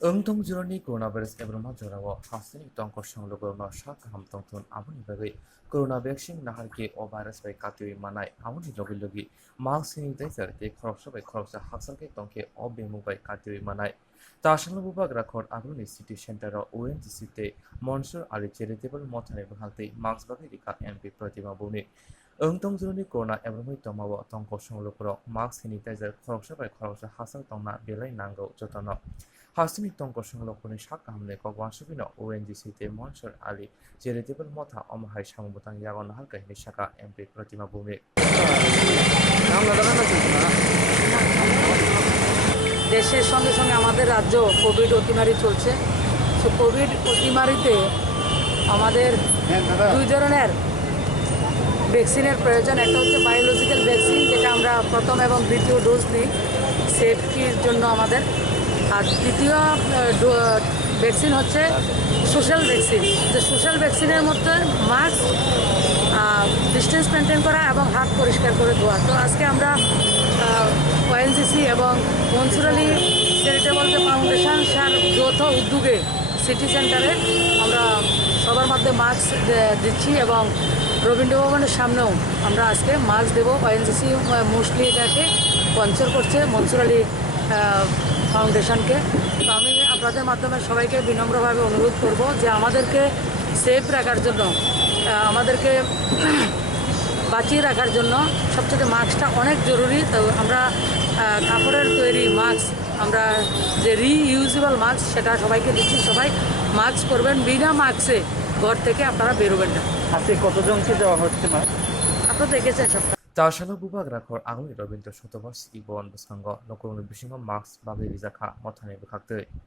Engtong jurani coronavirus ebroma jorao hasini tongko sanglogo no sak ham tongthun amoni bagai corona vaccine nahar ke o virus bai katui manai amoni logi logi mask sanitizer te khoroksa bai khoroksa haksal ke tongke o bemu bai katui manai ta sanglo bubag rakhor aguni city center ONGC te Monsur Ali charitable mothane bhalte mask bagai rika MP Pratima Buni Engtong jurani corona ebromai tomawo tongko sanglogro mask sanitizer khoroksa bai khoroksa haksal tongna belai nango jotono Hasini tongko sanglokoni sak hamle kogwansubino ONGC te Monsur Ali charitable motha omahai samubutang yagon halka hini saka MP Pratima Bumi দেশের সঙ্গে সঙ্গে আমাদের রাজ্য Covid অতিমারি চলছে। So Covid অতিমারিতে আমাদের দুই ধরনের ভ্যাকসিনের প্রয়োজন। একটা হচ্ছে বায়োলজিক্যাল ভ্যাকসিন, যেটা আমরা প্রথম এবং দ্বিতীয় ডোজ নিই সেফটির জন্য আমাদের। আর দ্বিতীয় ভ্যাকসিন হচ্ছে সোশ্যাল ভ্যাকসিন। যে সোশ্যাল ভ্যাকসিনের মধ্যে মাস্ক, ডিস্টেন্স মেনটেন করা এবং হাত পরিষ্কার করে ধোয়া। তো আজকে আমরা ওএনজিসি এবং মনসুর আলী চ্যারিটেবল ফাউন্ডেশন সার যৌথ উদ্যোগে সিটি সেন্টারে আমরা সবার মধ্যে মাস্ক দিচ্ছি এবং রবীন্দ্র ভবনের সামনেও আমরা আজকে মাস্ক দেবো। ওএনজিসি মোস্টলি এটাকে স্পন্সর করছে, মনসুর আলী ফাউন্ডেশনকে। তো আমি আপনাদের মাধ্যমে সবাইকে বিনম্রভাবে অনুরোধ করব যে আমাদেরকে সেফ রাখার জন্য, আমাদেরকে বাঁচিয়ে রাখার জন্য সবচেয়ে মাস্কটা অনেক জরুরি। তো আমরা কাপড়ের তৈরি মাস্ক, আমরা যে রিইউজেবল মাস্ক সেটা সবাইকে দিচ্ছি। সবাই মাস্ক পরবেন, বিনা মাস্কে ঘর থেকে আপনারা বেরোবেন না। আজকে কতজনকে দেওয়া হচ্ছে মাস্ক? আপনারা দেখেছেন সবটা। Tashala bubag rakhor agni Rabindra Shotobas ibon baskango nokong bisingo mask bagai rijaka mothane bkhakte